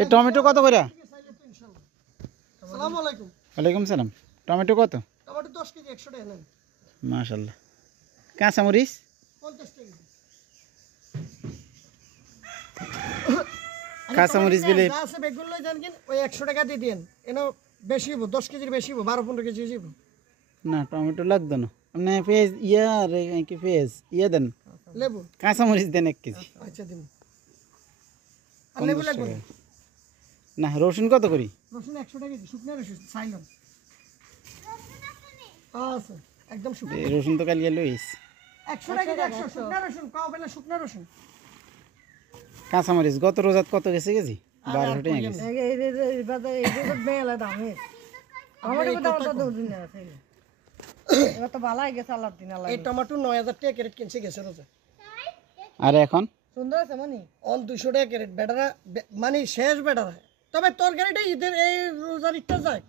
এই টমেটো কত করে? আসসালামু আলাইকুম। ওয়ালাইকুম সালাম। টমেটো কত? টমেটো 10 কেজি 100 টাকা নেন। মাশাআল্লাহ। কাঁচামরিচ 50 টাকা কেজি। কাঁচামরিচ বিলে যা আছে বেগুন লই যান কিন ওই 100 টাকা দিয়ে দেন। এনো বেশি হইব 10 কেজির বেশি হইব 12-15 কেজি হইব। না টমেটো লাগতো না। আপনি পেঁয়াজ কি পেঁয়াজ দেন, লেবু কাঁচামরিচ দেন 1 কেজি। আচ্ছা দিন। আর লেবু লাগবে না? না রসুন কত করি? রসুন 100 টাকা কেজি শুকনো রসুন সাইলন। আচ্ছা একদম শুকনো। এই রসুন তো কালিয়া লইস। 100 টাকা কেজি 100 শুকনো রসুন কাও বেলা শুকনো রসুন। কাঁচামরিচ গত রোজাত কত গেছে কেজি? 12 টাকা গেছে। এই মেলা দামে। আমার দাম তো দুদিন আছে। এবার তো ভালাই গেছে আল্লাহর দিন আল্লাহ। এই টমেটো 9000 টাকা ক্যারেট কিনছে গেছে রোজা। আর এখন সুন্দর আছে মানে অন 200 টাকা ক্যারেট বেটারা মানে শেষ বেটারা। তবে তরকারিটা ঈদের এই রোজার ইটটা যায়